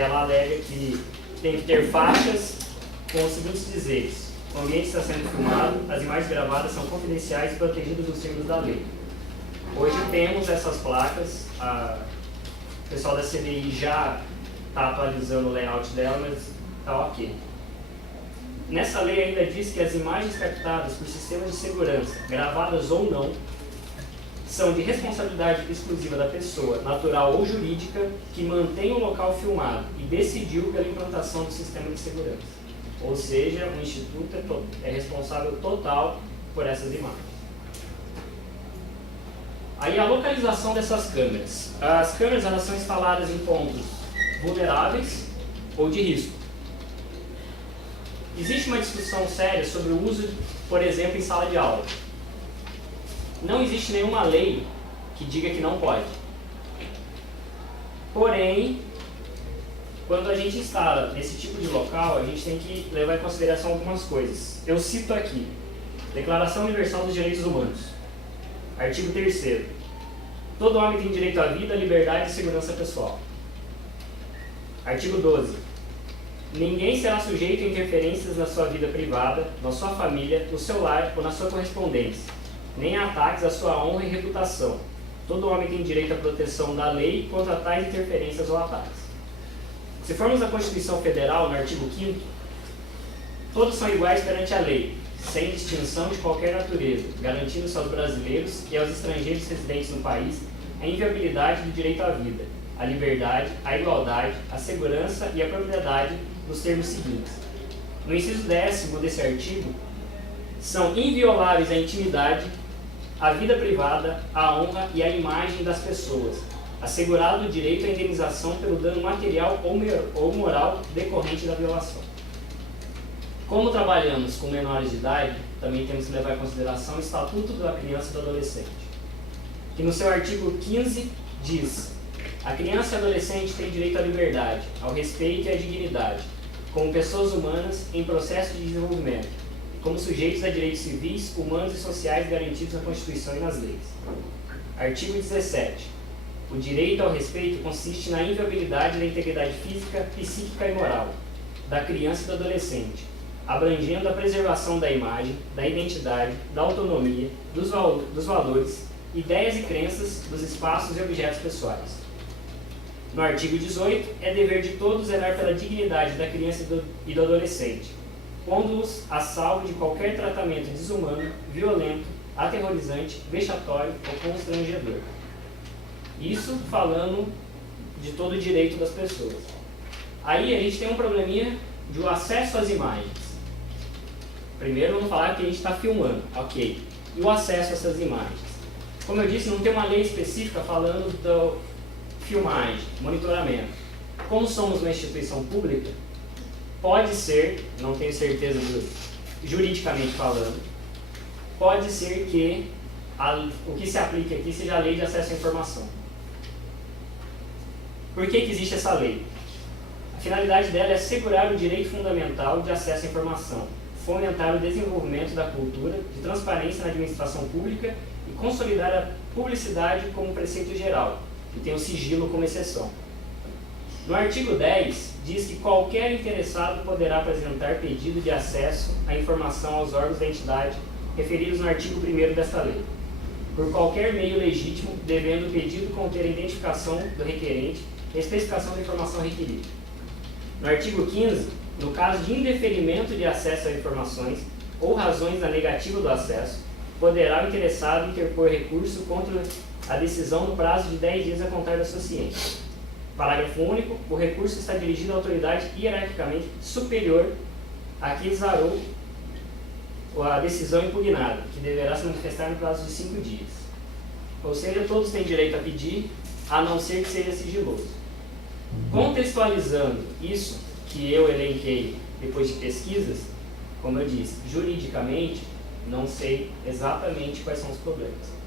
ela alega que tem que ter faixas com os seguintes dizeres: o ambiente está sendo filmado, as imagens gravadas são confidenciais e protegidas dos termos da lei. Hoje temos essas placas, o pessoal da CNI já está atualizando o layout dela, mas está ok. Nessa lei ainda diz que as imagens captadas por sistemas de segurança, gravadas ou não, são de responsabilidade exclusiva da pessoa, natural ou jurídica, que mantém o local filmado e decidiu pela implantação do sistema de segurança. Ou seja, o Instituto é responsável total por essas imagens. Aí a localização dessas câmeras. As câmeras elas são instaladas em pontos vulneráveis ou de risco. Existe uma discussão séria sobre o uso, por exemplo, em sala de aula. Não existe nenhuma lei que diga que não pode. Porém, quando a gente instala nesse tipo de local, a gente tem que levar em consideração algumas coisas. Eu cito aqui: Declaração Universal dos Direitos Humanos, artigo 3º. Todo homem tem direito à vida, liberdade e segurança pessoal. Artigo 12. Ninguém será sujeito a interferências na sua vida privada, na sua família, no seu lar ou na sua correspondência, nem a ataques à sua honra e reputação. Todo homem tem direito à proteção da lei contra tais interferências ou ataques. Se formos à Constituição Federal, no artigo 5º, todos são iguais perante a lei, sem distinção de qualquer natureza, garantindo-se aos brasileiros e aos estrangeiros residentes no país a inviolabilidade do direito à vida, à liberdade, à igualdade, à segurança e à propriedade nos termos seguintes. No inciso 10º desse artigo, são invioláveis a intimidade, a vida privada, a honra e a imagem das pessoas, assegurado o direito à indenização pelo dano material ou moral decorrente da violação. Como trabalhamos com menores de idade, também temos que levar em consideração o Estatuto da Criança e do Adolescente, que no seu artigo 15 diz: a criança e o adolescente têm direito à liberdade, ao respeito e à dignidade, como pessoas humanas em processo de desenvolvimento, como sujeitos a direitos civis, humanos e sociais garantidos na Constituição e nas leis. Artigo 17. O direito ao respeito consiste na inviolabilidade da integridade física, psíquica e moral da criança e do adolescente, abrangendo a preservação da imagem, da identidade, da autonomia, dos valores, ideias e crenças, dos espaços e objetos pessoais. No artigo 18, é dever de todos zelar pela dignidade da criança e do adolescente, pondo-os a salvo de qualquer tratamento desumano, violento, aterrorizante, vexatório ou constrangedor. Isso falando de todo o direito das pessoas. Aí a gente tem um probleminha de acesso às imagens. Primeiro vamos falar que a gente está filmando, ok. E o acesso a essas imagens. Como eu disse, não tem uma lei específica falando da filmagem, monitoramento. Como somos uma instituição pública, pode ser, não tenho certeza juridicamente falando, pode ser que o que se aplique aqui seja a lei de acesso à informação. Por que existe essa lei? A finalidade dela é assegurar o direito fundamental de acesso à informação, fomentar o desenvolvimento da cultura de transparência na administração pública e consolidar a publicidade como preceito geral, que tem o sigilo como exceção. No artigo 10, diz que qualquer interessado poderá apresentar pedido de acesso à informação aos órgãos da entidade referidos no artigo 1º desta lei, por qualquer meio legítimo, devendo o pedido conter a identificação do requerente e a especificação da informação requerida. No artigo 15, no caso de indeferimento de acesso a informações ou razões da negativa do acesso, poderá o interessado interpor recurso contra a decisão no prazo de 10 dias a contar da sua ciência. Parágrafo único. O recurso está dirigido à autoridade hierarquicamente superior a que exarou a decisão impugnada, que deverá se manifestar no prazo de 5 dias. Ou seja, todos têm direito a pedir, a não ser que seja sigiloso. Contextualizando isso que eu elenquei depois de pesquisas, como eu disse, juridicamente, não sei exatamente quais são os problemas.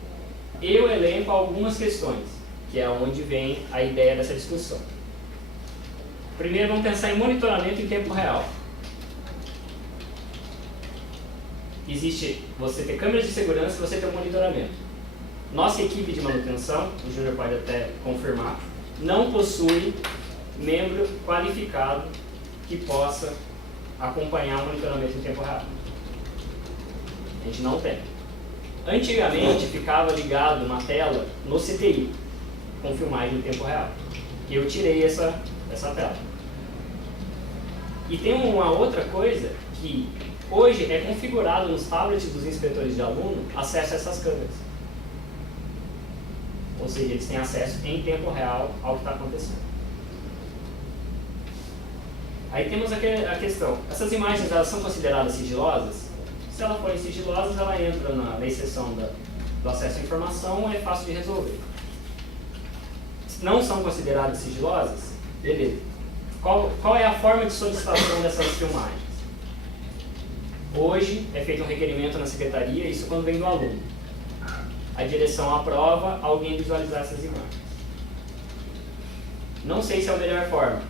Eu elenco algumas questões, que é onde vem a ideia dessa discussão. Primeiro, vamos pensar em monitoramento em tempo real. Existe você ter câmeras de segurança e você ter um monitoramento. Nossa equipe de manutenção, o Júnior pode até confirmar, não possui membro qualificado que possa acompanhar o monitoramento em tempo real. A gente não tem. Antigamente ficava ligado uma tela no CTI, com filmagem em tempo real. Eu tirei essa tela. E tem uma outra coisa que hoje é configurado nos tablets dos inspetores de aluno acesso a essas câmeras. Ou seja, eles têm acesso em tempo real ao que está acontecendo. Aí temos a questão, essas imagens elas são consideradas sigilosas? Se elas forem sigilosas, ela entra na exceção do acesso à informação, é fácil de resolver. Se não são consideradas sigilosas, beleza. Qual é a forma de solicitação dessas filmagens? Hoje é feito um requerimento na secretaria, isso quando vem do aluno. A direção aprova alguém visualizar essas imagens. Não sei se é a melhor forma,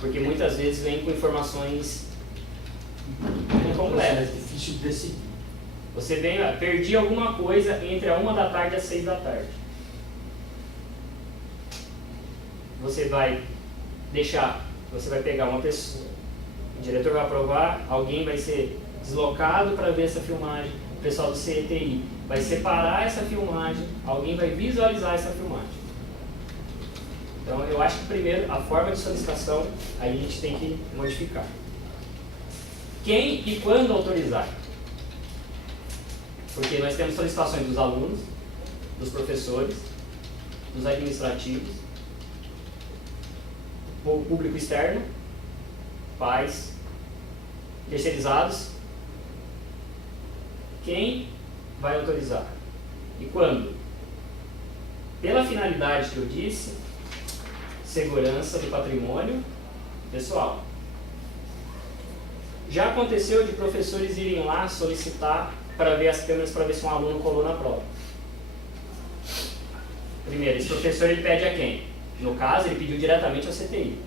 porque muitas vezes vem com informações incompletas. É difícil de decidir. Você vem, perdi alguma coisa entre a 1 da tarde e as 6 da tarde. Você vai pegar uma pessoa, o diretor vai aprovar, alguém vai ser deslocado para ver essa filmagem, o pessoal do CETI vai separar essa filmagem, alguém vai visualizar essa filmagem. Então, eu acho que primeiro, a forma de solicitação, aí a gente tem que modificar. Quem e quando autorizar? Porque nós temos solicitações dos alunos, dos professores, dos administrativos, público externo, pais, terceirizados. Quem vai autorizar? E quando? Pela finalidade que eu disse, segurança do patrimônio pessoal. Já aconteceu de professores irem lá solicitar para ver as câmeras, para ver se um aluno colou na prova. Primeiro, esse professor ele pede a quem? No caso, ele pediu diretamente ao CTI.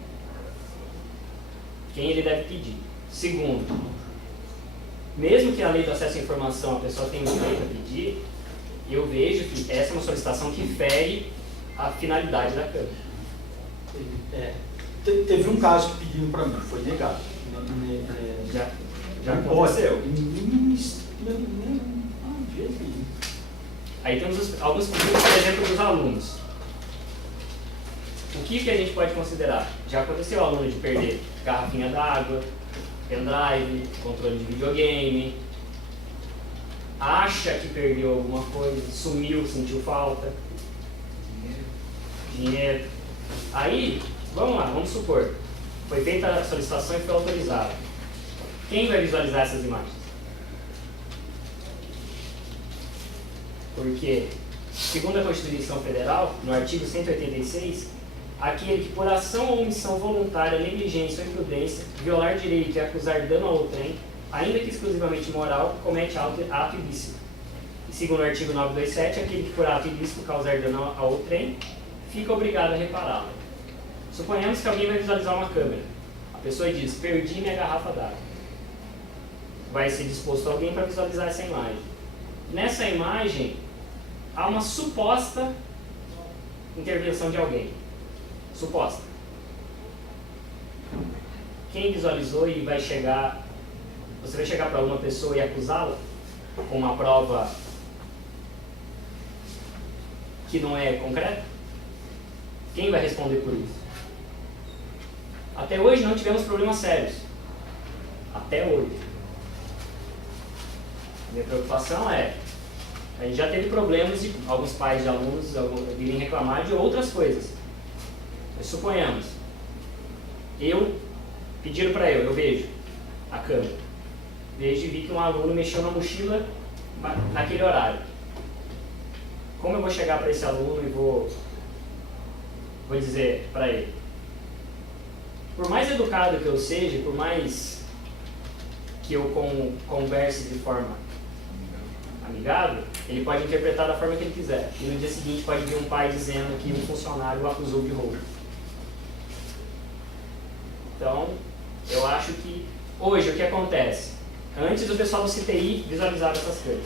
Quem ele deve pedir? Segundo, mesmo que a lei do acesso à informação a pessoa tenha o direito a pedir, eu vejo que essa é uma solicitação que fere a finalidade da câmera. Teve um caso que pediram para mim, foi negado. Já aconteceu. Aí temos alguns pedidos, por exemplo, dos alunos. O que a gente pode considerar? Já aconteceu o aluno de perder garrafinha d'água, pendrive, controle de videogame, acha que perdeu alguma coisa, sumiu, sentiu falta, dinheiro. Aí, vamos lá, vamos supor, foi feita a solicitação e foi autorizada. Quem vai visualizar essas imagens? Porque, segundo a Constituição Federal, no artigo 186, aquele que por ação ou omissão voluntária, negligência ou imprudência, violar direito e acusar dano a outrem, ainda que exclusivamente moral, comete ato ilícito. E segundo o artigo 927, aquele que por ato ilícito causar dano a outrem, fica obrigado a repará-lo. Suponhamos que alguém vai visualizar uma câmera. A pessoa diz, perdi minha garrafa d'água. Vai ser disposto alguém para visualizar essa imagem. Nessa imagem, há uma suposta intervenção de alguém. Suposta. Quem visualizou e vai chegar... Você vai chegar para uma pessoa e acusá-la com uma prova que não é concreta? Quem vai responder por isso? Até hoje não tivemos problemas sérios. Até hoje. Minha preocupação é, a gente já teve problemas de alguns pais de alunos virem reclamar de outras coisas. Mas suponhamos, pediram para eu vejo a câmera, vejo e vi que um aluno mexeu na mochila naquele horário. Como eu vou chegar para esse aluno e vou dizer para ele? Por mais educado que eu seja, por mais que eu converse de forma amigável, ele pode interpretar da forma que ele quiser. E no dia seguinte pode vir um pai dizendo que um funcionário o acusou de roubo. Então, eu acho que hoje o que acontece? Antes o pessoal do CTI visualizava essas câmeras.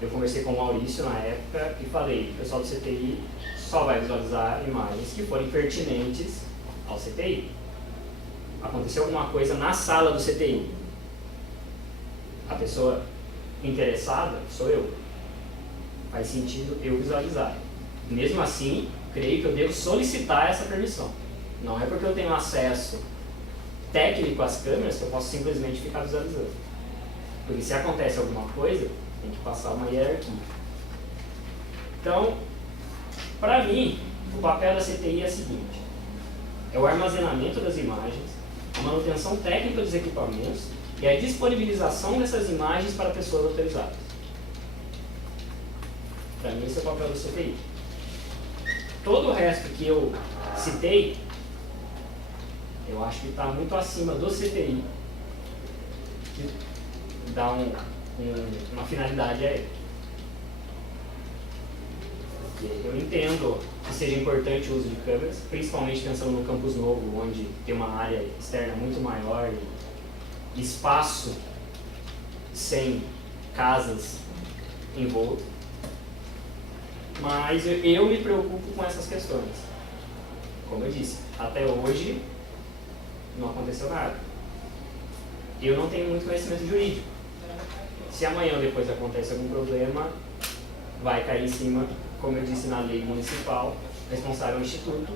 Eu conversei com o Maurício na época e falei, o pessoal do CTI só vai visualizar imagens que forem pertinentes ao CTI. Aconteceu alguma coisa na sala do CTI. A pessoa interessada sou eu. Faz sentido eu visualizar. Mesmo assim, creio que eu devo solicitar essa permissão. Não é porque eu tenho acesso técnico às câmeras que eu posso simplesmente ficar visualizando. Porque se acontece alguma coisa, tem que passar uma hierarquia. Então, para mim, o papel da CTI é o seguinte: é o armazenamento das imagens, a manutenção técnica dos equipamentos e a disponibilização dessas imagens para pessoas autorizadas. Para mim, esse é o papel do CTI. Todo o resto que eu citei, eu acho que está muito acima do CTI, que dá uma finalidade a ele. Eu entendo que seja importante o uso de câmeras, principalmente pensando no campus novo, onde tem uma área externa muito maior e espaço sem casas em volta. Mas eu me preocupo com essas questões. Como eu disse, até hoje não aconteceu nada. Eu não tenho muito conhecimento jurídico. Se amanhã ou depois acontece algum problema, vai cair em cima, como eu disse, na lei municipal, responsável ao instituto.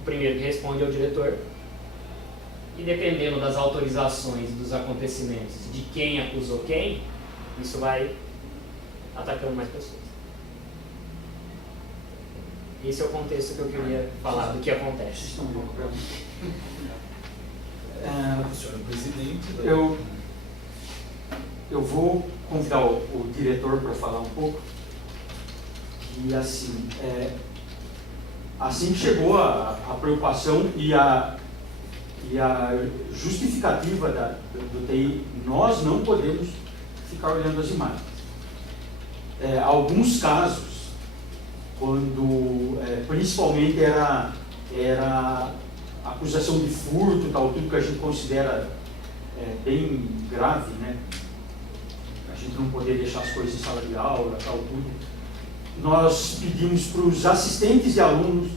O primeiro que responde é o diretor. E dependendo das autorizações e dos acontecimentos, de quem acusou quem, isso vai atacando mais pessoas. Esse é o contexto que eu queria falar do que acontece. Senhor presidente. Eu vou convidar o diretor para falar um pouco. E assim que chegou a preocupação e a justificativa do TI, nós não podemos ficar olhando as imagens. Alguns casos, quando principalmente era acusação de furto, tal, tudo que a gente considera bem grave, né? A gente não poder deixar as coisas em sala de aula, tal, tudo. Nós pedimos para os assistentes de alunos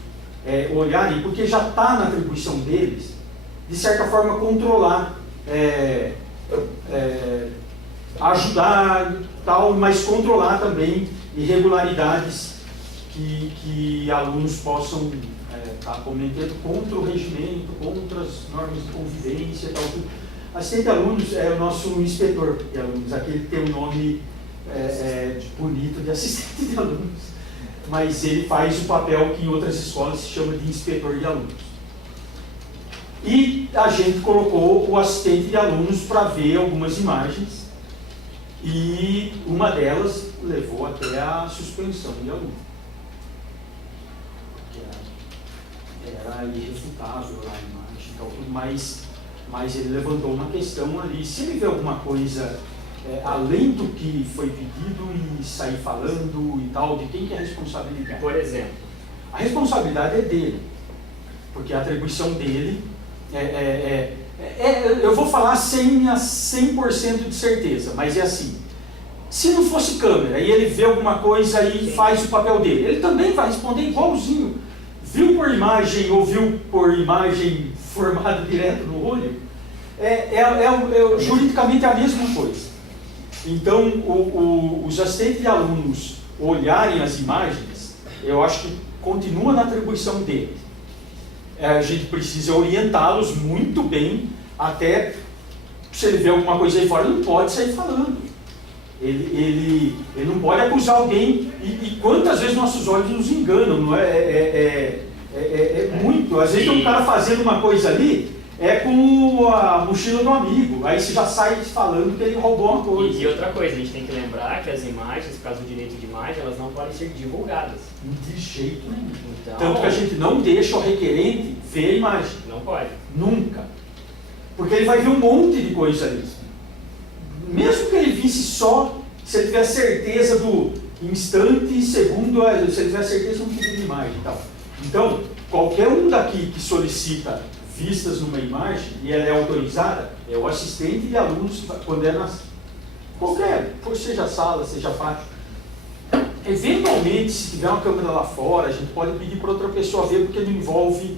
olharem, porque já está na atribuição deles, de certa forma controlar, ajudar, tal, mas controlar também irregularidades que alunos possam estar cometendo contra o regimento, contra as normas de convivência, tal, tudo. Assistente de alunos é o nosso inspetor de alunos, aquele que tem o nome bonito de assistente de alunos, mas ele faz o papel que em outras escolas se chama de inspetor de alunos. E a gente colocou o assistente de alunos para ver algumas imagens e uma delas levou até a suspensão de aluno. Era irrefutável a imagem, tal, mas ele levantou uma questão ali. Se ele vê alguma coisa além do que foi pedido e sair falando e tal, de quem que é a responsabilidade? Por exemplo? A responsabilidade é dele, porque a atribuição dele eu vou falar sem 100% de certeza, mas é assim: se não fosse câmera e ele vê alguma coisa e faz o papel dele, ele também vai responder igualzinho. Viu por imagem ou viu por imagem formada direto no olho, juridicamente é a mesma coisa. Então, os assistentes de alunos olharem as imagens, eu acho que continua na atribuição deles. A gente precisa orientá-los muito bem, até se ele vê alguma coisa aí fora, ele não pode sair falando. Ele não pode acusar alguém, e quantas vezes nossos olhos nos enganam, não muito. Às vezes tem um cara fazendo uma coisa ali, com a mochila do amigo, aí você já sai falando que ele roubou uma coisa. E outra coisa, a gente tem que lembrar que as imagens, por causa do direito de imagem, elas não podem ser divulgadas. De jeito nenhum. Então, tanto que a gente não deixa o requerente ver a imagem. Não pode. Nunca. Porque ele vai ver um monte de coisa ali. Mesmo que ele visse só, se ele tiver certeza do instante, segundo, se ele tiver certeza do tipo de imagem e tal. Então, qualquer um daqui que solicita vistas numa imagem e ela é autorizada, é o assistente de alunos que quando qualquer, seja sala, seja pátio. Eventualmente, se tiver uma câmera lá fora, a gente pode pedir para outra pessoa ver, porque não envolve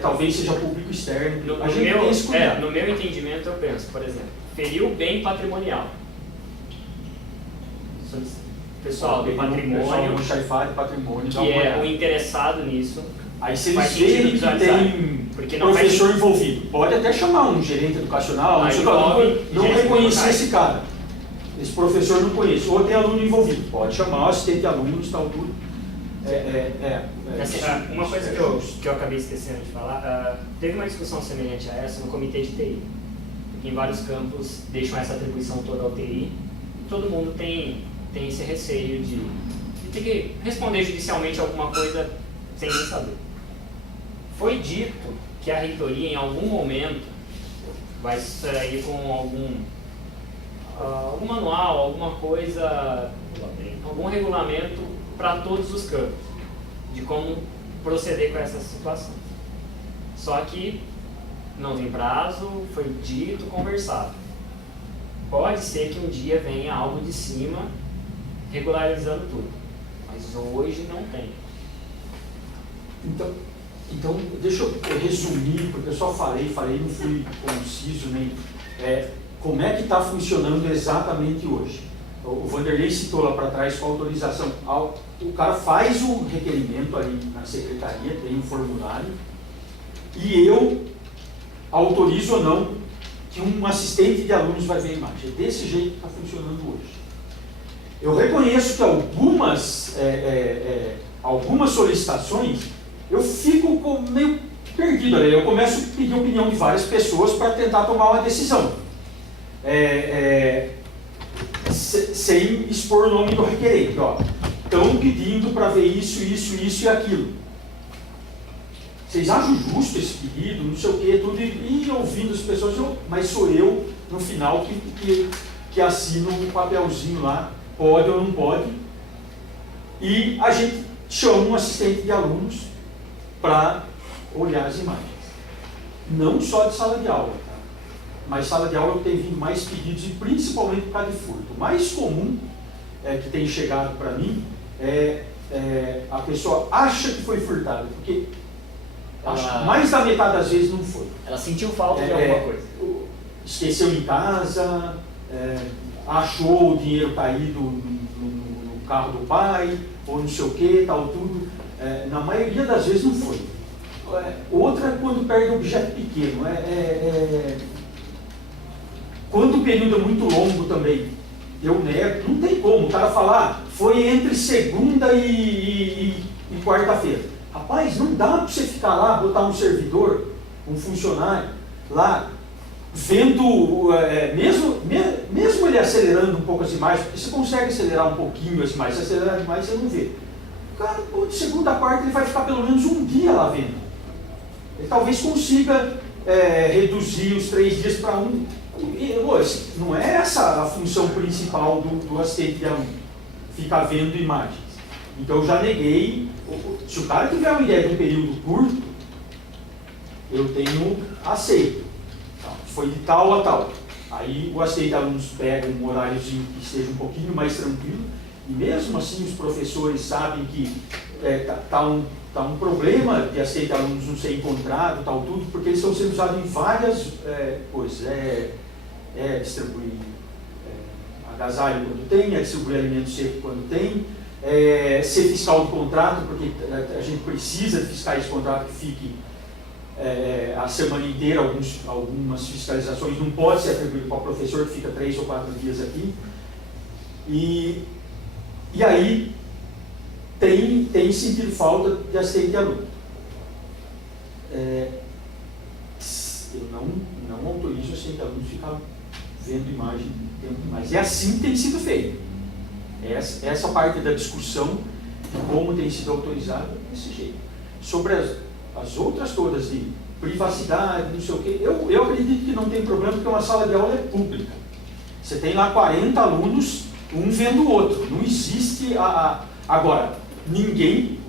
talvez seja público externo. No, A no gente meu, tem esse cuidado. no meu entendimento, eu penso, por exemplo, ferir o bem patrimonial. Pessoal do Pessoal patrimônio, xarifado de patrimônio, que é o interessado nisso, aí se faz eles sentido verem que visualizar, tem porque não faz professor envolvido, pode até chamar um gerente educacional, Ah, não envolve gerentes reconhecer locais. esse cara. Esse professor não conhece, ou tem aluno envolvido, pode chamar o assistente de alunos, tal, tudo. Assim, uma coisa que eu acabei esquecendo de falar, teve uma discussão semelhante a essa no comitê de TI, porque em vários campos deixam essa atribuição toda ao TI, e todo mundo tem esse receio de ter que responder judicialmente alguma coisa sem nem saber. Foi dito que a reitoria, em algum momento, vai sair com algum manual, alguma coisa, algum regulamento para todos os campos, de como proceder com essa situação. Só que não tem prazo, foi dito, conversado. Pode ser que um dia venha algo de cima regularizando tudo, mas hoje não tem. Então, deixa eu resumir, porque eu só falei, não fui conciso, nem como é que está funcionando exatamente hoje. O Vanderlei citou lá para trás com a autorização. O cara faz o requerimento ali na secretaria, tem um formulário, e eu autorizo ou não que um assistente de alunos vai ver a imagem. É desse jeito que está funcionando hoje. Eu reconheço que algumas solicitações eu fico meio perdido ali. Eu começo a pedir a opinião de várias pessoas para tentar tomar uma decisão. Sem expor o nome do requerente. Estão pedindo para ver isso e aquilo. Vocês acham justo esse pedido, não sei o quê, tudo, e ouvindo as pessoas, mas sou eu, no final, que assino um papelzinho lá, pode ou não pode, e a gente chama um assistente de alunos para olhar as imagens. Não só de sala de aula, tá? Mas sala de aula tem vindo mais pedidos, e principalmente por causa de furto. O mais comum que tem chegado para mim a pessoa acha que foi furtada, porque mais da metade das vezes não foi. Ela sentiu falta de alguma coisa. Esqueceu em casa, achou o dinheiro caído no carro do pai, ou não sei o que, tal, tudo. Na maioria das vezes não foi. Outra é quando perde objeto pequeno. Quando o período é muito longo também, eu nego, não tem como. O cara falar, foi entre segunda e quarta-feira. Rapaz, não dá para você ficar lá, botar um servidor, um funcionário, lá, vendo, mesmo ele acelerando um pouco as imagens, porque você consegue acelerar um pouquinho as imagens, se acelerar demais você não vê. O cara, de segunda a quarta, ele vai ficar pelo menos um dia lá vendo. Ele talvez consiga reduzir os 3 dias para 1. Não é essa a função principal do assistente de aluno, ficar vendo imagens. Então eu já neguei. Se o cara tiver uma ideia de um período curto, eu tenho aceito. Foi de tal a tal. Aí o assistente de alunos pega um horáriozinho que esteja um pouquinho mais tranquilo, e mesmo assim os professores sabem que está um problema de assistente de alunos não ser encontrado, tal, tudo, porque eles estão sendo usados em várias coisas. Distribuir agasalho quando tem, distribuir alimento seco quando tem, ser fiscal de contrato, porque a gente precisa de fiscais de contrato que fiquem a semana inteira, algumas fiscalizações não pode ser atribuído para o professor que fica 3 ou 4 dias aqui. E aí tem sentido falta de assistente de aluno. Eu não autorizo o assistente de aluno ficar vendo imagem tempo demais. É assim que tem sido feito. Essa parte da discussão de como tem sido autorizado é desse jeito. Sobre as outras todas de privacidade, não sei o quê, eu acredito que não tem problema, porque uma sala de aula é pública. Você tem lá 40 alunos, um vendo o outro. Não existe agora,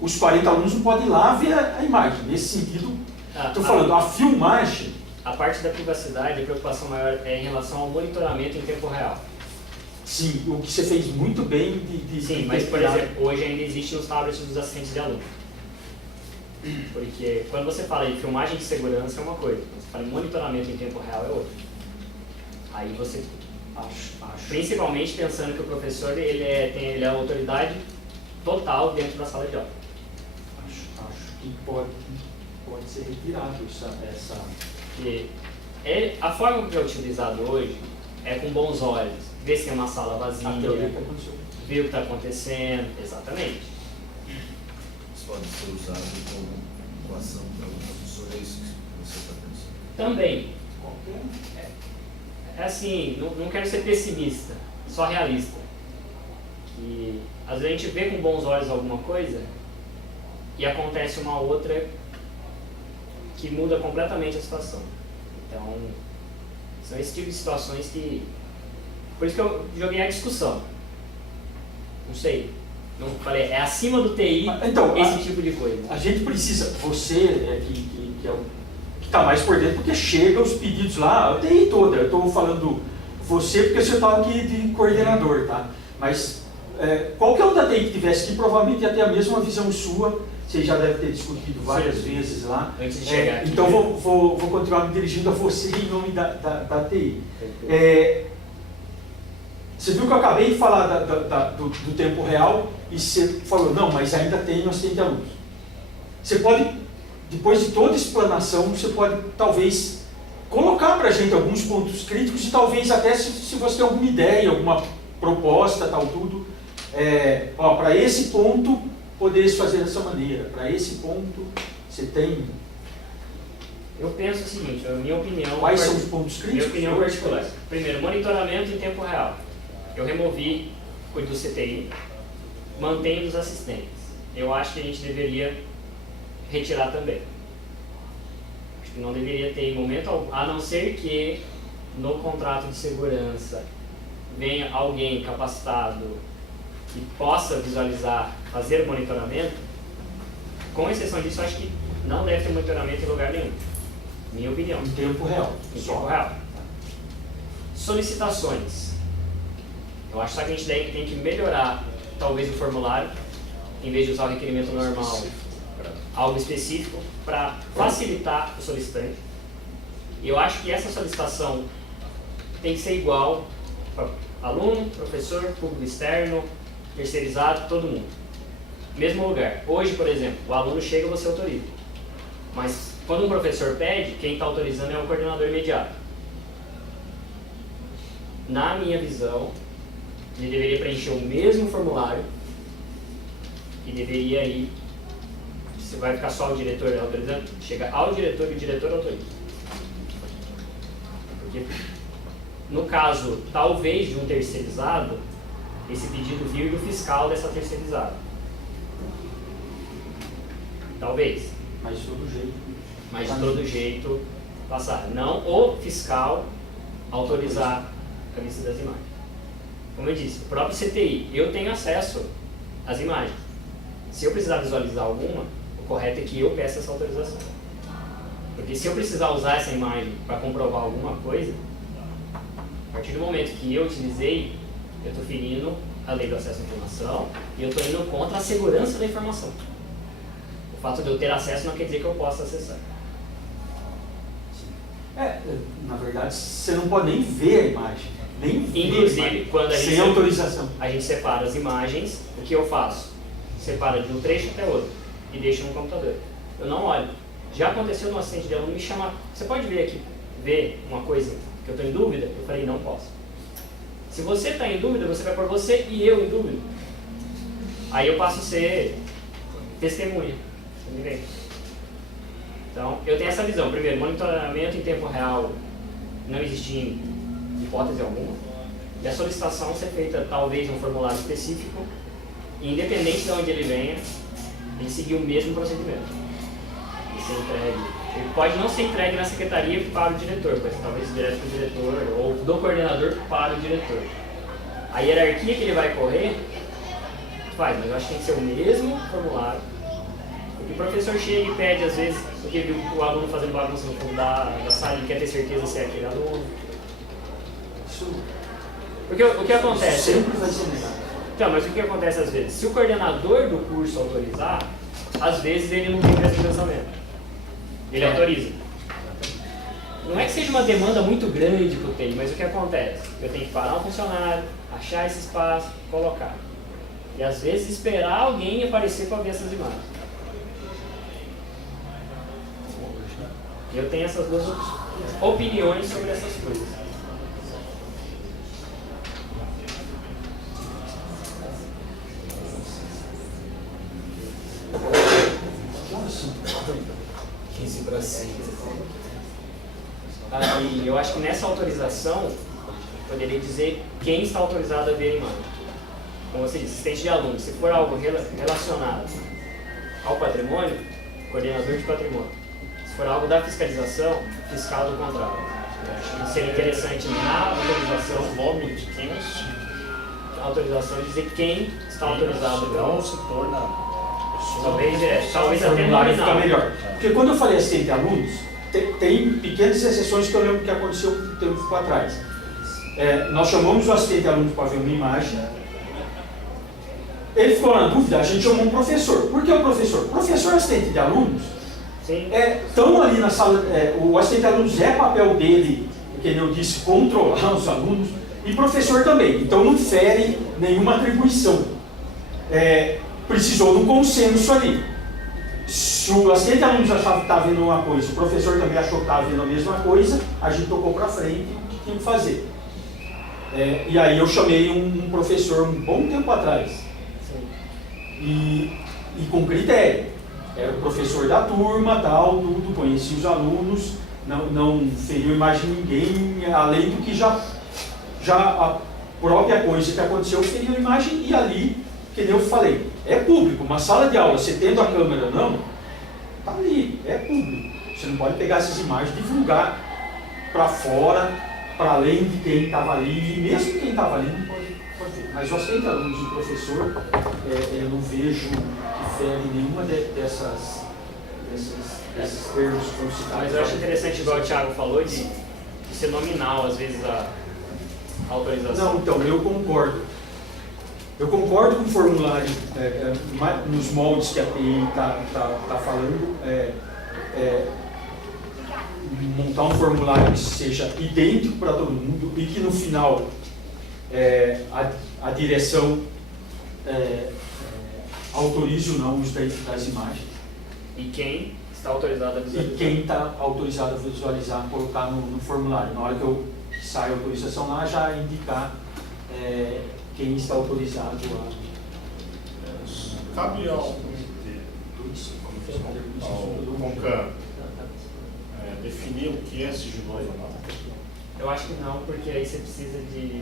os 40 alunos não podem ir lá ver a imagem. Nesse sentido, estou falando, a filmagem. A parte da privacidade, a preocupação maior é em relação ao monitoramento em tempo real. Sim, o que você fez muito bem Sim, mas por exemplo, hoje ainda existem os tablets dos assistentes de aluno. Porque quando você fala em filmagem de segurança é uma coisa, quando você fala em monitoramento em tempo real é outra. Aí você, principalmente pensando que o professor ele é a autoridade total dentro da sala de aula. Acho que pode ser retirado essa... Porque a forma que é utilizado hoje é com bons olhos, ver se tem uma sala vazia, ver o que está acontecendo, exatamente. Isso pode ser usado como equação para alguma professora, é isso que você está pensando? Também. É assim, não quero ser pessimista, só realista. Que às vezes a gente vê com bons olhos alguma coisa e acontece uma outra que muda completamente a situação. Então, são esse tipo de situações que... Por isso que eu joguei a discussão. Não sei. Não falei, é acima do TI então, esse tipo de coisa. A gente precisa, você que é o que está mais por dentro, porque chega os pedidos lá, a TI toda, eu estou falando você porque você está aqui de coordenador, tá? Mas qualquer um da TI que tivesse aqui provavelmente ia ter a mesma visão sua, você já deve ter discutido várias vezes lá. Antes de chegar aqui. Então vou continuar me dirigindo a você em nome da TI. Você viu que eu acabei de falar do tempo real e você falou, não, mas ainda tem uma assistente de alunos. Você pode, depois de toda a explanação, você pode talvez colocar para a gente alguns pontos críticos e talvez até se você tem alguma ideia, alguma proposta, tal, tudo, para esse ponto poderes fazer dessa maneira, para esse ponto você tem... Eu penso o seguinte, a minha opinião... Quais são os pontos críticos? Minha opinião particular. Primeiro, monitoramento em tempo real. Eu removi o do CTI, mantenho os assistentes. Eu acho que a gente deveria retirar também. Acho que não deveria ter em momento algum, a não ser que no contrato de segurança venha alguém capacitado que possa visualizar, fazer o monitoramento. Com exceção disso, eu acho que não deve ter monitoramento em lugar nenhum. Minha opinião. Em tempo real. Em tempo real. Solicitações. Eu acho que a gente tem que melhorar, talvez, o formulário, em vez de usar o requerimento normal, algo específico, para facilitar o solicitante. E eu acho que essa solicitação tem que ser igual para aluno, professor, público externo, terceirizado, todo mundo. Mesmo lugar. Hoje, por exemplo, o aluno chega e você autoriza. Mas quando um professor pede, quem está autorizando é o coordenador imediato. Na minha visão, ele deveria preencher o mesmo formulário e deveria ir, se vai ficar só o diretor autorizando, chega ao diretor e o diretor autoriza. Porque, no caso, talvez de um terceirizado, esse pedido vir do fiscal dessa terceirizada. Talvez. Mas de todo jeito. Mas de todo jeito passar. Não o fiscal autorizar a lista das imagens. Como eu disse, o próprio CTI, eu tenho acesso às imagens. Se eu precisar visualizar alguma, o correto é que eu peça essa autorização. Porque se eu precisar usar essa imagem para comprovar alguma coisa, a partir do momento que eu utilizei, eu estou ferindo a lei do acesso à informação e eu estou indo contra a segurança da informação. O fato de eu ter acesso não quer dizer que eu possa acessar. Na verdade, você não pode nem ver a imagem. Nem Inclusive, quando a sem autorização. A gente separa as imagens, o que eu faço? Separa de um trecho até outro e deixo no computador. Eu não olho. Já aconteceu no assistente de aluno me chamar, você pode ver aqui, ver uma coisa que eu estou em dúvida? Eu falei, não posso. Se você está em dúvida, você vai pôr você e eu em dúvida. Aí eu passo a ser testemunha. Então, eu tenho essa visão. Primeiro, monitoramento em tempo real não existe em hipótese alguma. E a solicitação ser feita, talvez, em um formulário específico, e independente de onde ele venha, ele seguir o mesmo procedimento. E ser entregue. Ele pode não ser entregue na secretaria para o diretor, mas talvez direto para o diretor, ou do coordenador para o diretor. A hierarquia que ele vai correr, faz, mas eu acho que tem que ser o mesmo formulário. Porque o professor chega e pede, às vezes, porque viu o aluno fazendo bagunça no fundo da sala e quer ter certeza se é aquele aluno. Porque o que acontece? Sempre vai ser negado. Então, mas o que acontece às vezes? Se o coordenador do curso autorizar, às vezes ele não tem pressa de pensamento. Ele autoriza. Não é que seja uma demanda muito grande que eu tenho, mas o que acontece? Eu tenho que parar um funcionário, achar esse espaço, colocar. E às vezes esperar alguém aparecer para ver essas imagens. Eu tenho essas duas opiniões sobre essas coisas. Nossa, 15 para 5. Aí, eu acho que nessa autorização, poderia dizer quem está autorizado a ver a imagem. Como você disse, assistente de aluno. Se for algo relacionado ao patrimônio, coordenador de patrimônio. Se for algo da fiscalização, fiscal do contrato. Eu acho que seria interessante na autorização, O nome de quem a autorização dizer quem está autorizado a ver. não se torna Talvez até formulário fica nominal. melhor. Porque quando eu falei assistente de alunos, tem pequenas exceções que eu lembro que aconteceu um tempo atrás. Nós chamamos o assistente de alunos para ver uma imagem. Ele ficou na dúvida, a gente chamou um professor. Por que o professor? O professor é assistente de alunos. Sim. Estão ali na sala, o assistente de alunos é papel dele, que eu disse, controlar os alunos, e professor também. Então não fere nenhuma atribuição. Precisou de um consenso ali. Se o assistente de alunos achava que estava vendo uma coisa, o professor também achou que estava vendo a mesma coisa, a gente tocou para frente o que tinha que fazer. E aí eu chamei um professor um bom tempo atrás. Sim. E com critério. Era o professor da turma, tal, tudo, conhecia os alunos, não feriu a imagem de ninguém, além do que já a própria coisa que aconteceu feriu a imagem, e ali, que nem eu falei, é público, uma sala de aula, você tendo a câmera não, tá ali, é público. Você não pode pegar essas imagens e divulgar para fora, para além de quem estava ali, e mesmo quem estava ali não pode ver. Mas eu assistente de alunos e professor, eu não vejo que fere nenhuma desses termos que foram citados. Mas eu acho interessante, igual o Thiago falou, de ser nominal, às vezes, a autorização. Não, então, eu concordo. Eu concordo com o formulário, nos moldes que a TI está falando, montar um formulário que seja idêntico para todo mundo e que no final a direção autorize ou não o uso das imagens. E quem está autorizado a visualizar. E quem está autorizado a visualizar, colocar no formulário. Na hora que eu saio a autorização lá, já indicar quem está autorizado a... Cabe ao CONCAN definir o que é sigiloso ou não? Eu acho que não, porque aí você precisa de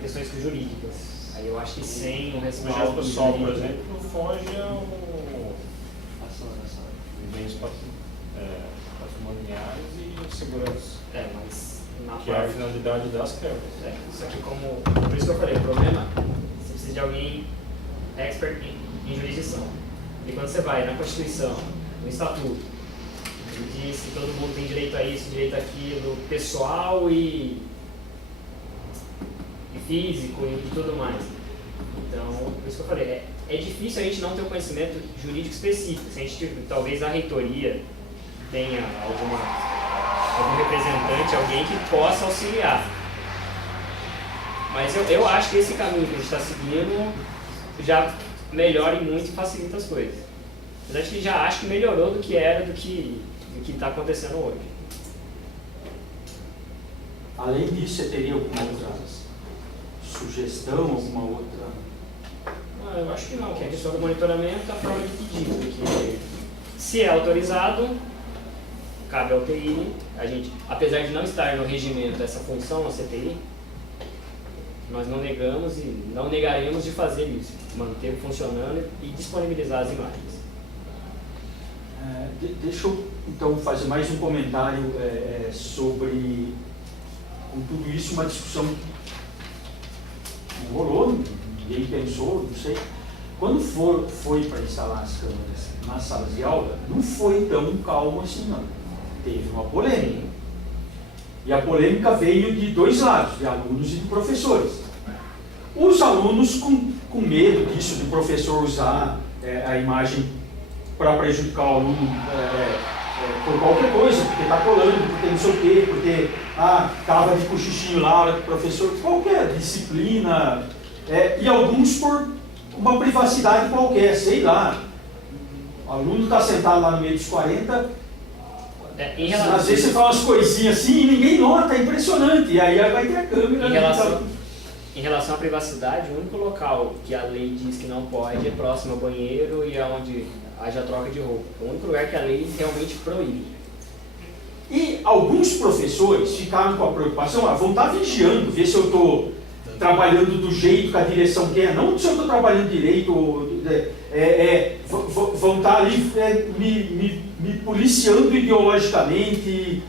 questões jurídicas. Aí eu acho que sem um O respaldo projeto pessoal, por jurídico- exemplo, foge ao bens patrimoniais e segurança, mas na que é a parte... finalidade das quebras. Isso aqui por isso que eu falei, o problema, você precisa de alguém expert em jurisdição. E quando você vai na Constituição, no Estatuto, ele diz que todo mundo tem direito a isso, direito àquilo, pessoal e físico e tudo mais. Então, por isso que eu falei, é difícil a gente não ter um conhecimento jurídico específico. Se a gente, talvez a reitoria tenha algum representante, alguém que possa auxiliar. Mas eu acho que esse caminho que a gente está seguindo já melhora muito e facilita as coisas. Mas acho que já acho que melhorou do que era, do que está acontecendo hoje. Além disso, você teria alguma outra sugestão, alguma outra... Eu acho que não, que a questão do monitoramento é a forma de pedir, porque se é autorizado, cabe ao TI, a gente, apesar de não estar no regimento essa função na CTI, nós não negamos e não negaremos de fazer isso, manter funcionando e disponibilizar as imagens. Deixa eu, então, fazer mais um comentário sobre, com tudo isso, uma discussão que não rolou, ninguém pensou, não sei. Quando foi para instalar as câmeras nas salas de aula, não foi tão calmo assim, não. Teve uma polêmica. E a polêmica veio de dois lados, de alunos e de professores. Os alunos com medo disso, do professor usar a imagem para prejudicar o aluno por qualquer coisa, porque está colando, porque não sei o quê, porque estava de cochichinho lá, hora que o professor, qualquer disciplina, e alguns por uma privacidade qualquer, sei lá. O aluno está sentado lá no meio dos 40, às vezes você fala umas coisinhas assim e ninguém nota, é impressionante, e aí vai ter a câmera. Em relação à privacidade, o único local que a lei diz que não pode é próximo ao banheiro e onde haja troca de roupa. É o único lugar que a lei realmente proíbe. E alguns professores ficaram com a preocupação, vão estar vigiando, ver se eu estou trabalhando do jeito que a direção quer, não se eu estou trabalhando direito, vão estar ali me policiando ideologicamente,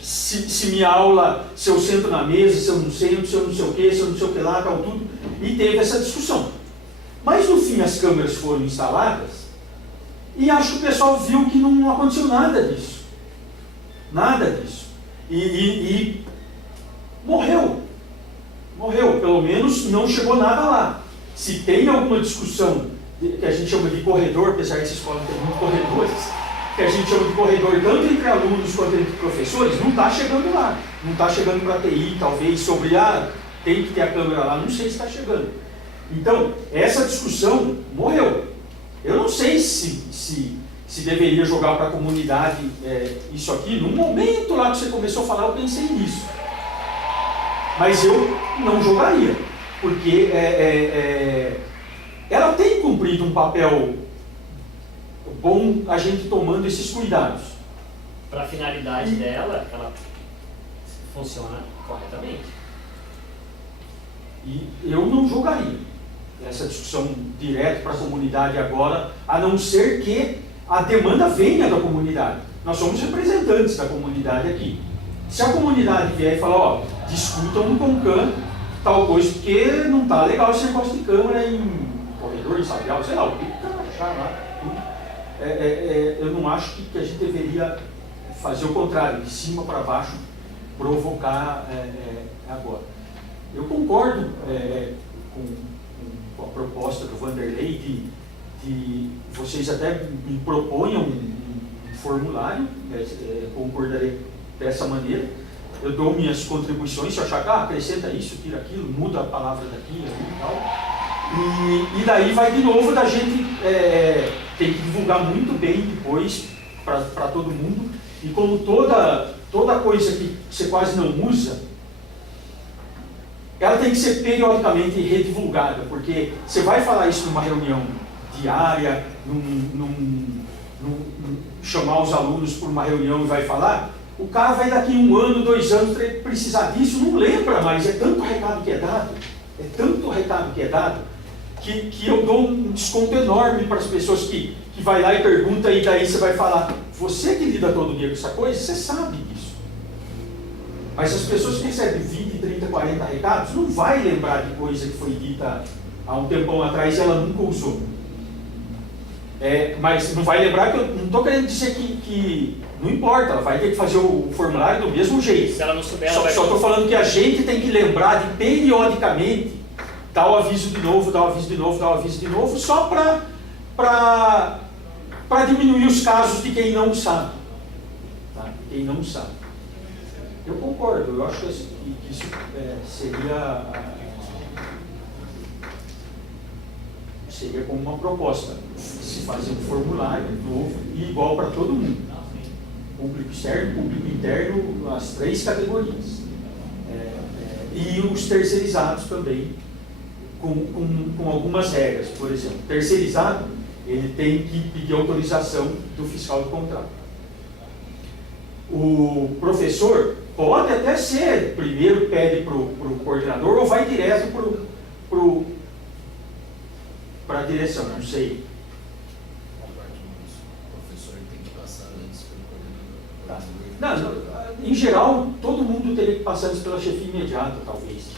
se minha aula, se eu sento na mesa, se eu não sei, se eu não sei o que, se eu não sei o que lá, tal, tudo, e teve essa discussão. Mas no fim as câmeras foram instaladas e acho que o pessoal viu que não aconteceu nada disso. Nada disso. E morreu. Morreu, pelo menos não chegou nada lá. Se tem alguma discussão que a gente chama de corredor, apesar que essa escola tem muitos corredores, que a gente chama de corredor tanto entre alunos quanto entre professores, não está chegando lá. Não está chegando para a TI, talvez, sobre tem que ter a câmera lá, não sei se está chegando. Então, essa discussão morreu. Eu não sei se deveria jogar para a comunidade isso aqui. No momento lá que você começou a falar, eu pensei nisso. Mas eu não jogaria, porque ela tem cumprido um papel bom a gente tomando esses cuidados. Para a finalidade dela, ela funciona corretamente. E eu não jogaria essa discussão direto para a comunidade agora, a não ser que a demanda venha da comunidade. Nós somos representantes da comunidade aqui. Se a comunidade vier e falar, discutam no CONCAN tal coisa, porque não está legal esse negócio de câmera em corredor, em sala de aula, sei lá, o que achar lá, tudo. Eu não acho que a gente deveria fazer o contrário, de cima para baixo, provocar agora. Eu concordo com a proposta do Vanderlei de vocês até me proponham um formulário, concordarei dessa maneira. Eu dou minhas contribuições, se eu achar que acrescenta isso, tira aquilo, muda a palavra daqui e tal. E daí vai de novo da gente tem que divulgar muito bem depois para todo mundo. E como toda coisa que você quase não usa, ela tem que ser periodicamente redivulgada, porque você vai falar isso numa reunião diária, chamar os alunos por uma reunião e vai falar, o cara vai daqui 1 ano, 2 anos precisar disso, não lembra mais, é tanto recado que é dado, que eu dou um desconto enorme para as pessoas que vai lá e pergunta, e daí você vai falar, você que lida todo dia com essa coisa, você sabe disso. Mas as pessoas que recebem 20, 30, 40 recados, não vai lembrar de coisa que foi dita há um tempão atrás e ela nunca usou. Mas não vai lembrar que eu não estou querendo dizer que não importa, ela vai ter que fazer o formulário do mesmo jeito. Se ela não souber, só estou falando que a gente tem que lembrar de periodicamente dar o aviso de novo, só para diminuir os casos de quem não sabe. Tá? Quem não sabe. Eu concordo, eu acho que isso seria como uma proposta, se fazer um formulário novo e igual para todo mundo, público externo, público interno, as 3 categorias, e os terceirizados também, com algumas regras. Por exemplo, terceirizado, ele tem que pedir autorização do fiscal de contrato. O professor pode até ser, primeiro pede para o coordenador ou vai direto para a direção, não sei. O professor tem que passar antes pelo coordenador. Não, em geral, todo mundo teria que passar antes pela chefia imediata, talvez.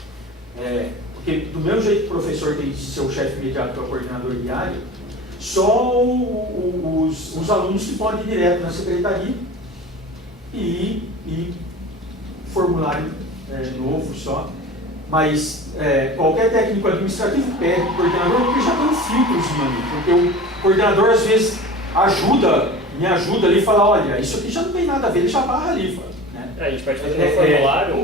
Porque do mesmo jeito que o professor tem que ser o chefe imediato que é o coordenador diário, só os alunos que podem ir direto na secretaria e formulário novo só. Mas qualquer técnico administrativo pede para o coordenador, porque já tem um filtrozinho ali, porque o coordenador às vezes me ajuda ali e fala, olha, isso aqui já não tem nada a ver, ele já barra ali, né? A gente pode fazer no formulário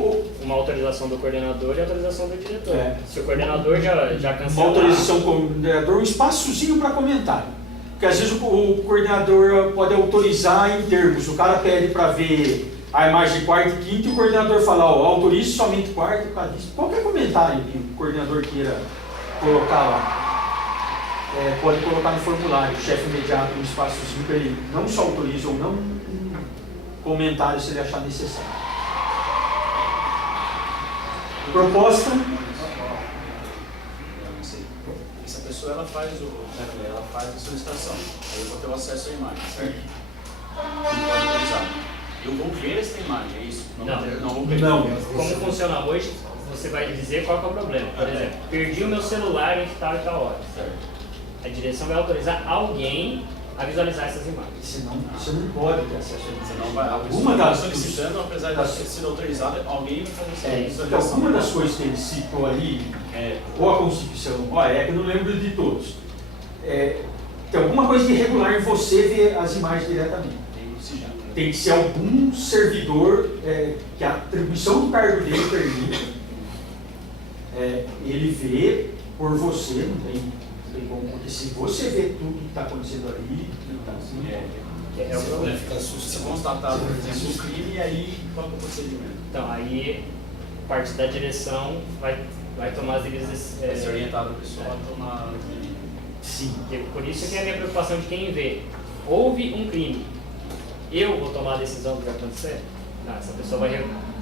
uma autorização do coordenador e autorização do diretor. Se o coordenador já cancelar... Uma autorização do coordenador, um espaçozinho para comentário. Porque às vezes o coordenador pode autorizar em termos, o cara pede para ver a imagem de quarto e quinto e o coordenador fala, ó, autorize somente quarto, qualquer comentário que o coordenador queira colocar lá. Pode colocar no formulário, o chefe imediato, um espaçozinho para ele não só autoriza ou não, um comentário se ele achar necessário. Proposta. Essa pessoa ela faz a solicitação, aí eu vou ter o acesso à imagem, certo? Eu vou ver essa imagem, é isso? Não vou ver. Não. Como funciona hoje, você vai dizer qual que é o problema. Por exemplo, perdi o meu celular em tal e tal hora. Certo. A direção vai autorizar alguém a visualizar essas imagens. Senão você não pode ter acesso a isso. Senão vai, a pessoa Uma das solicitando, apesar de ter sido autorizada, alguém vai fazer essa Então, visualização. uma das coisas que ele citou ali, ou a Constituição, que eu não lembro de todos, tem alguma coisa de irregular em você ver as imagens diretamente. Tem que ser algum servidor que a atribuição do cargo dele permite, ele vê por você, não tem como, porque se você vê tudo que está acontecendo ali, tá assim, É o problema. Se constatado, por exemplo, o crime, e aí qual que é o procedimento? Então, aí parte da direção vai tomar as devidas... Vai ser orientado a pessoa a tomar... sim. Por isso que é a minha preocupação de quem vê. Houve um crime. Eu vou tomar a decisão do que vai acontecer? Não, essa pessoa vai...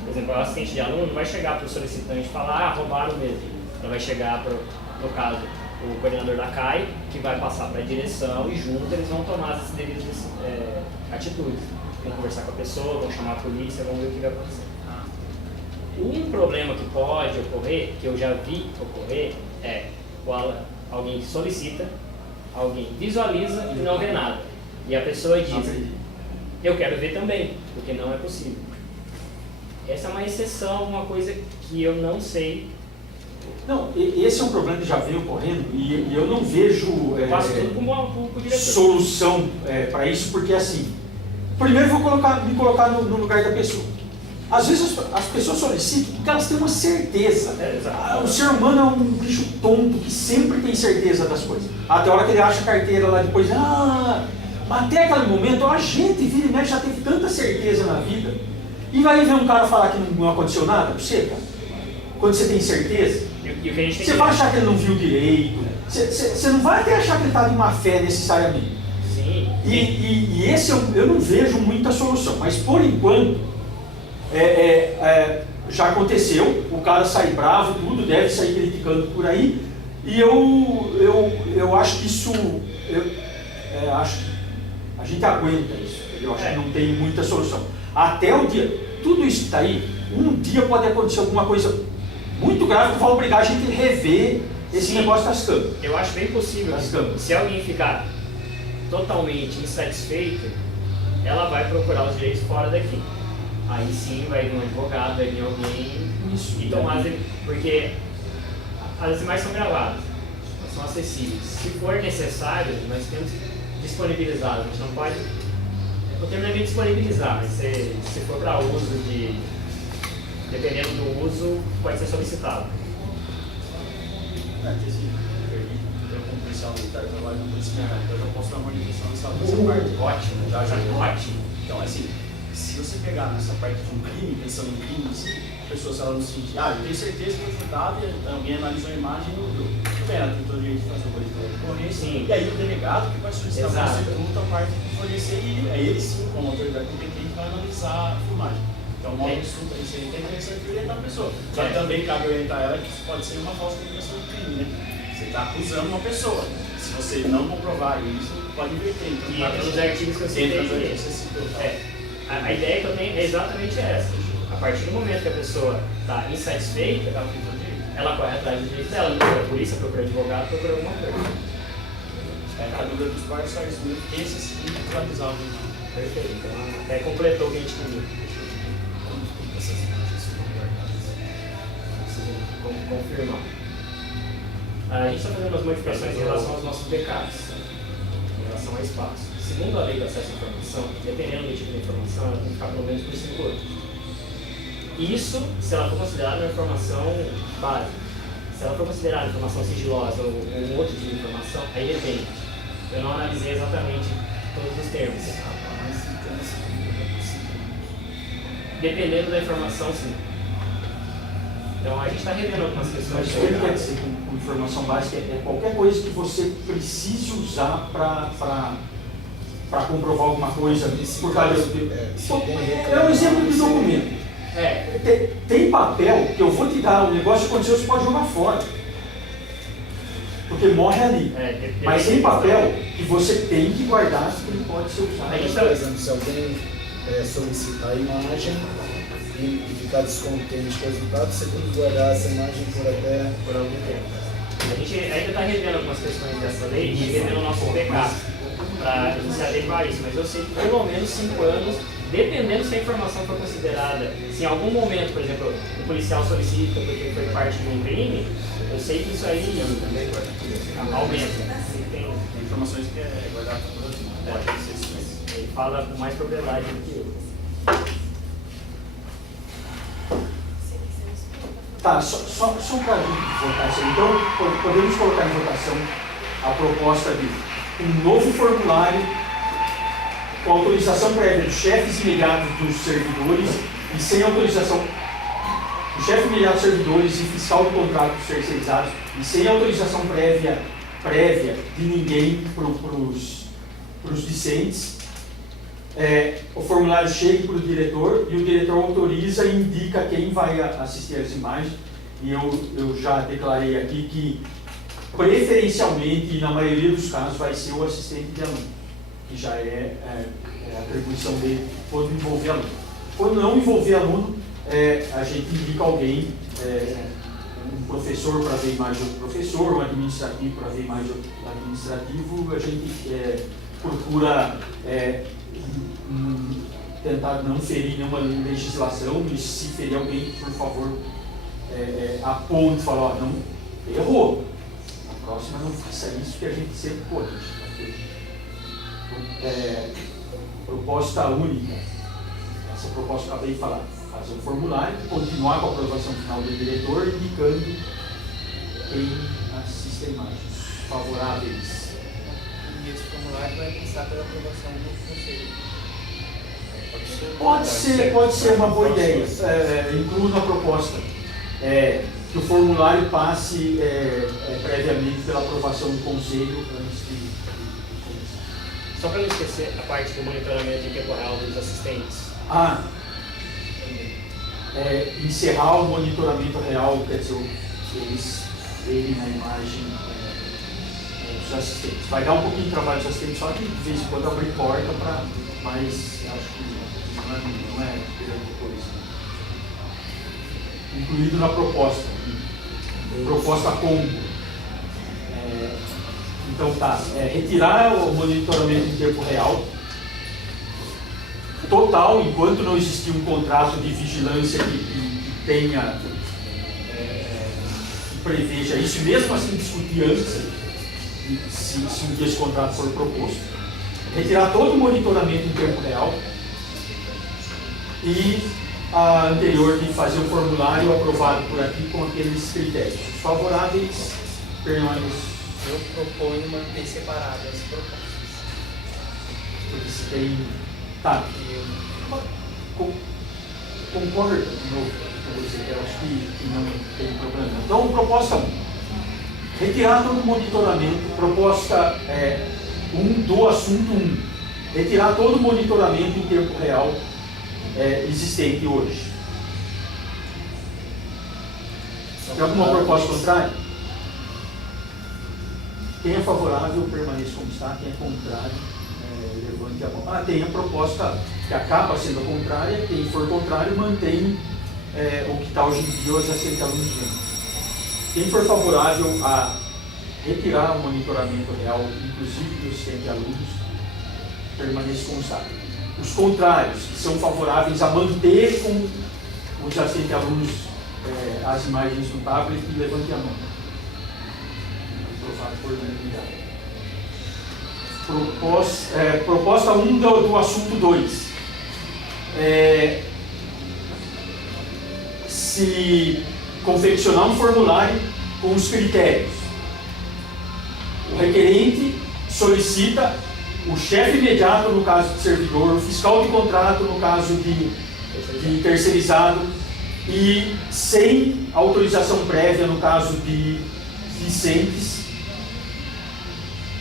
Por exemplo, o assistente de aluno não vai chegar para o solicitante e falar, roubaram mesmo. Ela vai chegar para, no caso, o coordenador da CAI, que vai passar para a direção e junto eles vão tomar as devidas atitudes. Vão conversar com a pessoa, vão chamar a polícia, vão ver o que vai acontecer. Um problema que pode ocorrer, que eu já vi ocorrer, alguém solicita, alguém visualiza e não vê nada. E a pessoa diz, eu quero ver também, porque não é possível. Essa é uma exceção, uma coisa que eu não sei. Não, esse é um problema que já vem ocorrendo e eu não vejo Faço tudo com o diretor. solução para isso, porque assim, primeiro eu vou me colocar no lugar da pessoa. Às vezes as pessoas solicitam porque elas têm uma certeza. O ser humano é um bicho tonto que sempre tem certeza das coisas. Até a hora que ele acha a carteira lá depois, até aquele momento, a gente vira e mexe já teve tanta certeza na vida. E vai ver um cara falar que não aconteceu nada pra você, cara? Quando você tem certeza, você vai achar que ele não viu direito, você não vai até achar que ele está de má fé necessariamente. Sim. E esse eu não vejo muita solução, mas por enquanto já aconteceu, o cara sai bravo, tudo, deve sair criticando por aí, e eu acho que isso, acho que a gente aguenta isso, eu acho que não tem muita solução. Até o dia, tudo isso que está aí, um dia pode acontecer alguma coisa muito grave que vai obrigar a gente a rever esse negócio das câmeras. Eu acho bem possível que se alguém ficar totalmente insatisfeito, ela vai procurar os direitos fora daqui. Aí sim vai vir um advogado, vai vir alguém e tomar porque as imagens são gravadas, são acessíveis. Se for necessário, nós temos disponibilizado, a gente não pode... Eu terminei de disponibilizar, mas se for para uso dependendo do uso, pode ser solicitado. Eu como policial militar trabalho no polícia militar, então eu já posso dar uma orientação nessa parte. Ótimo, ótimo. Então, assim, se você pegar nessa parte de um crime, pensando em crime, a pessoa, se ela não sentir, eu tenho certeza que foi furtado, alguém analisou a imagem e não viu. Tudo bem, ela tem todo o direito de fazer o boletim de ocorrência, e aí o delegado que vai solicitar você pergunta a parte de fornecer, e aí ele sim, como autoridade competente, vai analisar a filmagem. Então, uma consulta, isso aí tem interessante orientar a pessoa. Só que também cabe orientar ela que isso pode ser uma falsa comunicação de crime, né? Você está acusando uma pessoa. Se você não comprovar isso, pode inverter. Então, E entra nos artigos que eu citei. A ideia que eu tenho é exatamente essa. A partir do momento que a pessoa está insatisfeita, ela corre atrás do direito dela, procura a polícia, procura advogado, procura alguma coisa. A dúvida dos guardas só isso mesmo, esse sim atualizado. Perfeito. Então, até completou o que a gente queria. Preciso confirmar. A gente está fazendo umas modificações em relação aos nossos backups, em relação a espaço. segundo a lei do acesso à informação, dependendo do tipo de informação, ela tem que ficar pelo menos por 5 anos. Isso se ela for considerada uma informação básica. Se ela for considerada informação sigilosa ou um outro tipo de informação, aí depende. Eu não analisei exatamente todos os termos. Dependendo da informação, sim. Então a gente está revendo algumas questões. Mas o que ele quer dizer com informação básica é qualquer coisa que você precise usar para comprovar alguma coisa por causa do... É um exemplo de documento. Tem papel que eu vou te dar, o negócio aconteceu, você pode jogar fora. Porque morre ali. Mas tem papel que você tem que guardar, que ele pode ser usado. Por exemplo, se alguém solicitar a imagem e ficar descontente com o resultado, você tem que guardar essa imagem por algum tempo. A gente ainda está revendo algumas questões dessa lei e revendo o nosso PK para se adequar a isso, mas eu sei que pelo menos 5 anos, dependendo se a informação for considerada, se em algum momento, por exemplo, o policial solicita porque foi parte de um crime, eu sei que isso aí aumenta. Tem informações que é guardar para todas as pode ser sim. Ele fala com mais propriedade do que eu. Tá, só para votar isso aí. Então, podemos colocar em votação a proposta de um novo formulário com autorização prévia dos chefes imediatos dos servidores e sem autorização do chefe imediato dos servidores e fiscal do contrato dos terceirizados e sem autorização prévia de ninguém para os discentes. O formulário chega para o diretor e o diretor autoriza e indica quem vai assistir às imagens. E eu já declarei aqui que preferencialmente e na maioria dos casos vai ser o assistente de aluno, que já é a atribuição dele quando envolver aluno. Quando não envolver aluno, a gente indica alguém, um professor para ver imagem do professor, um administrativo para ver imagem do administrativo. A gente procura tentar não ferir nenhuma legislação, e se ferir alguém, por favor, aponte e fala, ó, não, errou. Na próxima não faça isso, que a gente sempre corrige. Proposta única. Essa proposta que eu acabei de falar. Fazer um formulário, continuar com a aprovação final do diretor, indicando quem assiste a imagens favoráveis. E esse formulário vai passar pela aprovação do conselho. Pode ser uma boa ideia. Incluo na proposta que o formulário passe previamente pela aprovação do conselho antes de começar. Só para não esquecer a parte do monitoramento em tempo real dos assistentes. Encerrar o monitoramento real, quer dizer, eles verem na imagem dos assistentes. Vai dar um pouquinho de trabalho dos assistentes, só que de vez em quando abrir porta para, mas acho que não é grande coisa. Incluído na proposta. Proposta combo. Então retirar o monitoramento em tempo real total, enquanto não existir um contrato de vigilância que tenha, que preveja isso, mesmo assim discutir antes, se um dia esse contrato for proposto. Retirar todo o monitoramento em tempo real e a anterior de fazer um formulário aprovado por aqui com aqueles critérios. Os favoráveis permanecem. Eu proponho manter separadas as propostas. Porque se tem... Tá. Concordo de novo com você, que eu acho que não tem problema. Então, proposta 1. Retirar todo o monitoramento. Proposta 1 do assunto 1. Retirar todo o monitoramento em tempo real existente hoje. Tem alguma proposta contrária? Quem é favorável, permaneça como está. Quem é contrário, levante a mão. Tem a proposta que acaba sendo a contrária. Quem for contrário, mantém o que está hoje em dia, os assistentes alunos. Quem for favorável a retirar o monitoramento real, inclusive dos assistentes alunos, permaneça como está. Os contrários, que são favoráveis a manter com os assistentes alunos as imagens no tablet, levante a mão. Aprovado por unanimidade. Proposta 1 do assunto 2. Se confeccionar um formulário com os critérios. O requerente solicita o chefe imediato no caso de servidor, o fiscal de contrato no caso de terceirizado e sem autorização prévia no caso de discentes.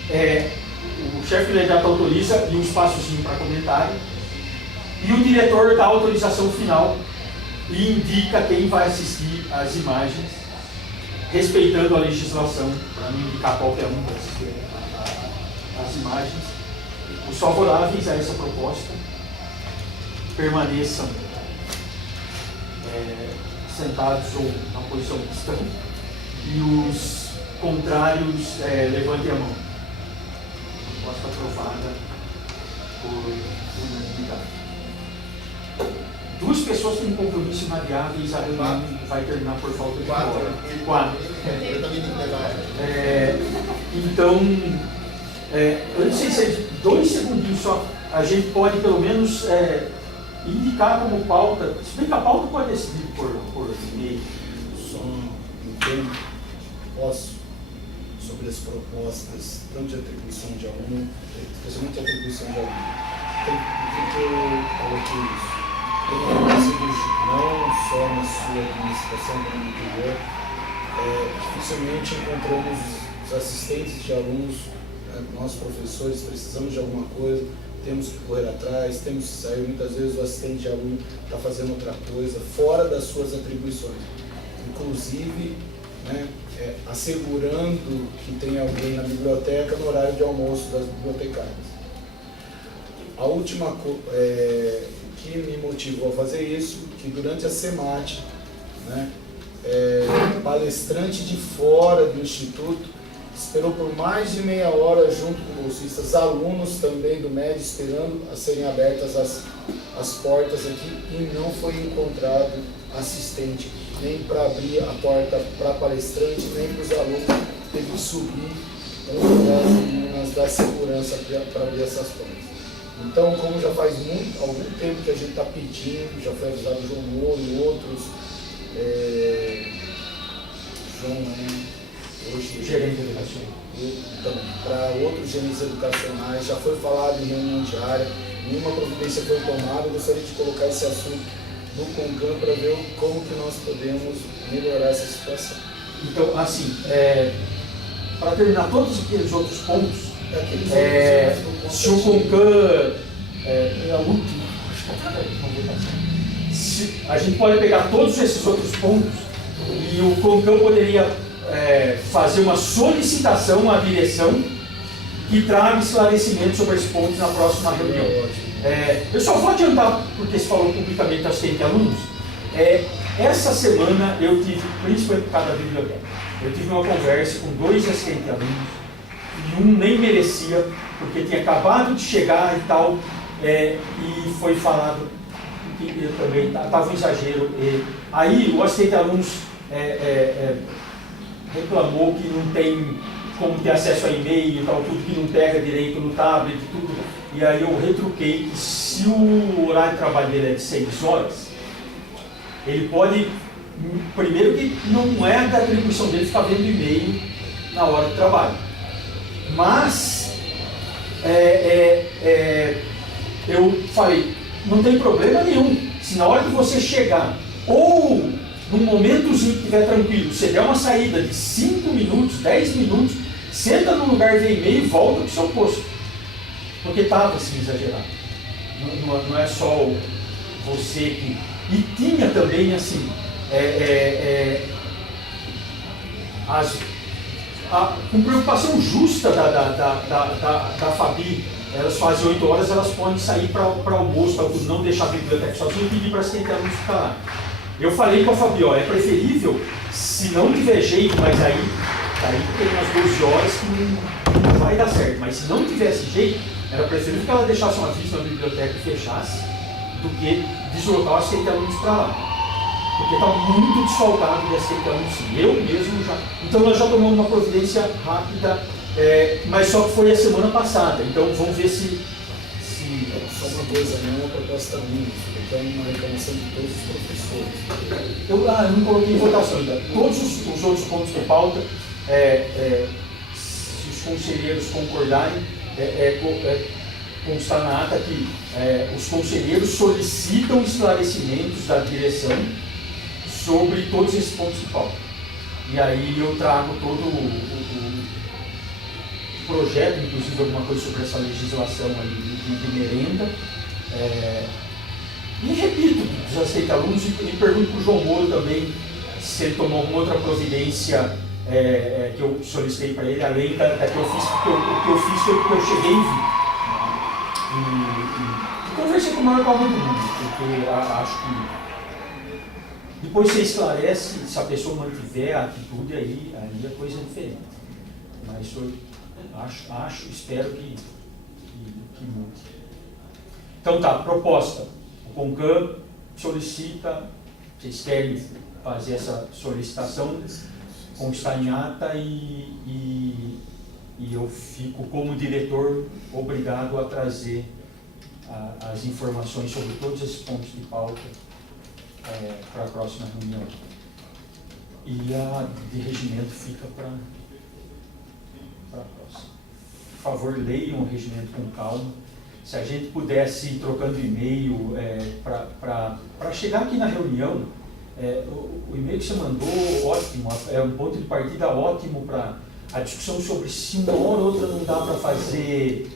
O chefe imediato autoriza e um espaçozinho para comentário. E o diretor dá a autorização final e indica quem vai assistir às imagens, respeitando a legislação, para não indicar qualquer um para assistir às imagens. Os favoráveis a essa proposta permaneçam sentados ou na posição que estão, e os contrários levantem a mão. Proposta aprovada por unanimidade. 2 pessoas têm compromisso inadiáveis, a reunião vai terminar por falta de 4. Eu também tenho que levar. Então, eu não sei se é 2 segundinhos só, a gente pode pelo menos indicar como pauta, se bem que a pauta pode ser decidida por e-mail. Só um tempo, posso, sobre as propostas, tanto de atribuição de aluno, especialmente de atribuição de aluno. Por que eu coloquei isso? Não só na sua administração, como no interior, dificilmente encontramos os assistentes de alunos, nós professores precisamos de alguma coisa, temos que correr atrás, temos que sair, muitas vezes o assistente de aluno está fazendo outra coisa, fora das suas atribuições. Inclusive, assegurando que tem alguém na biblioteca no horário de almoço das bibliotecárias. A última que me motivou a fazer isso, que durante a SEMAT, palestrante de fora do Instituto, esperou por mais de meia hora junto com bolsistas, alunos também do MED, esperando a serem abertas as portas aqui, e não foi encontrado assistente, nem para abrir a porta para palestrante, nem para os alunos. Teve que subir das meninas da segurança para abrir essas portas. Então, como já faz algum tempo que a gente está pedindo, já foi avisado o João Moro e outros, hoje Gerente educacional. Também, para outros gerentes educacionais, já foi falado em reunião diária, nenhuma providência foi tomada. Eu gostaria de colocar esse assunto no CONCAM para ver como que nós podemos melhorar essa situação. Então, assim, para terminar todos aqueles outros pontos, se o CONCAM é o último, se a gente pode pegar todos esses outros pontos e o CONCAM poderia fazer uma solicitação à direção que traga esclarecimento sobre esses pontos na próxima reunião. Eu só vou adiantar, porque se falou publicamente assistente de alunos, essa semana eu tive, principalmente por causa da biblioteca, eu tive uma conversa com 2 assistentes de alunos, e um nem merecia, porque tinha acabado de chegar e tal, e foi falado que eu também estava um exagero. Aí o assistente de alunos reclamou que não tem como ter acesso a e-mail e tal, tudo que não pega direito no tablet, tudo. E aí eu retruquei que se o horário de trabalho dele é de 6 horas, ele pode, primeiro que não é da atribuição dele ficar vendo e-mail na hora de trabalho. Mas eu falei, não tem problema nenhum, se na hora que você chegar, ou num momentozinho que estiver tranquilo, você der uma saída de 5 minutos, 10 minutos, senta no lugar, vê e-mail e volta para o seu posto. Porque estava assim exagerado. Não é só você que... E tinha também assim, com preocupação justa da Fabi, elas fazem 8 horas, elas podem sair para almoço, para não deixar a biblioteca sozinha e pedir para assistente de alunos ficar lá. Eu falei com a Fabi, é preferível, se não tiver jeito, mas aí tem umas 12 horas que não vai dar certo, mas se não tivesse jeito, era preferível que ela deixasse uma aviso na biblioteca e fechasse, do que deslocar o assistente de alunos para lá. Porque está muito desfalcado de assistente de alunos, eu mesmo já. Então nós já tomamos uma providência rápida Mas só que foi a semana passada, então vamos ver se Só uma coisa, não é uma proposta minha, porque é uma reclamação de todos os professores. eu não coloquei em votação ainda. Todos os outros pontos de pauta, se os conselheiros concordarem, constar na ata que os conselheiros solicitam esclarecimentos da direção sobre todos esses pontos de pauta. E aí eu trago todo o projeto, inclusive alguma coisa sobre essa legislação aí de merenda. E repito, os aceitos alunos, e pergunto para o João Moro também se ele tomou alguma outra providência que eu solicitei para ele, além da que eu fiz, porque o que eu fiz foi porque eu cheguei e vi. E conversei com o maior calma do mundo, porque acho que depois você esclarece, se a pessoa mantiver a atitude, aí a coisa é diferente. Mas eu espero que mude. Então tá, proposta. O CONCAM solicita, vocês querem fazer essa solicitação, constar em ata e eu fico, como diretor, obrigado a trazer as informações sobre todos esses pontos de pauta para a próxima reunião. E a de regimento fica para a próxima. Por favor, leiam o regimento com calma. Se a gente pudesse ir trocando e-mail para chegar aqui na reunião, o e-mail que você mandou, ótimo, é um ponto de partida ótimo para a discussão sobre se uma hora ou outra não dá para fazer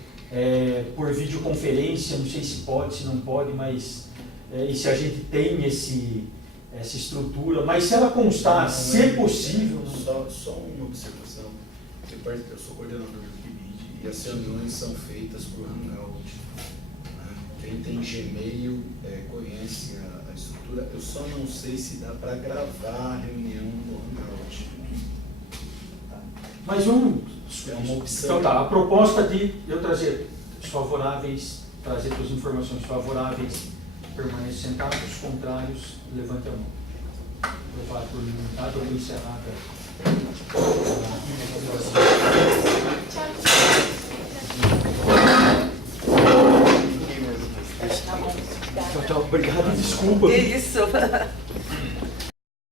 por videoconferência, não sei se pode, se não pode, mas e se a gente tem essa estrutura, mas se ela constar, ser possível... Só uma observação, eu sou coordenador do PIBID e as reuniões são feitas por Hangout. Quem tem Gmail conhece a estrutura, eu só não sei se dá para gravar a reunião no Hangout. Mas vamos... É uma opção. Então tá, a proposta de eu trazer os favoráveis, trazer as informações favoráveis, permanecer sentado, os contrários, levante a mão. Aprovado por unanimidade, eu vou encerrar Tchau, obrigado e desculpa. Isso.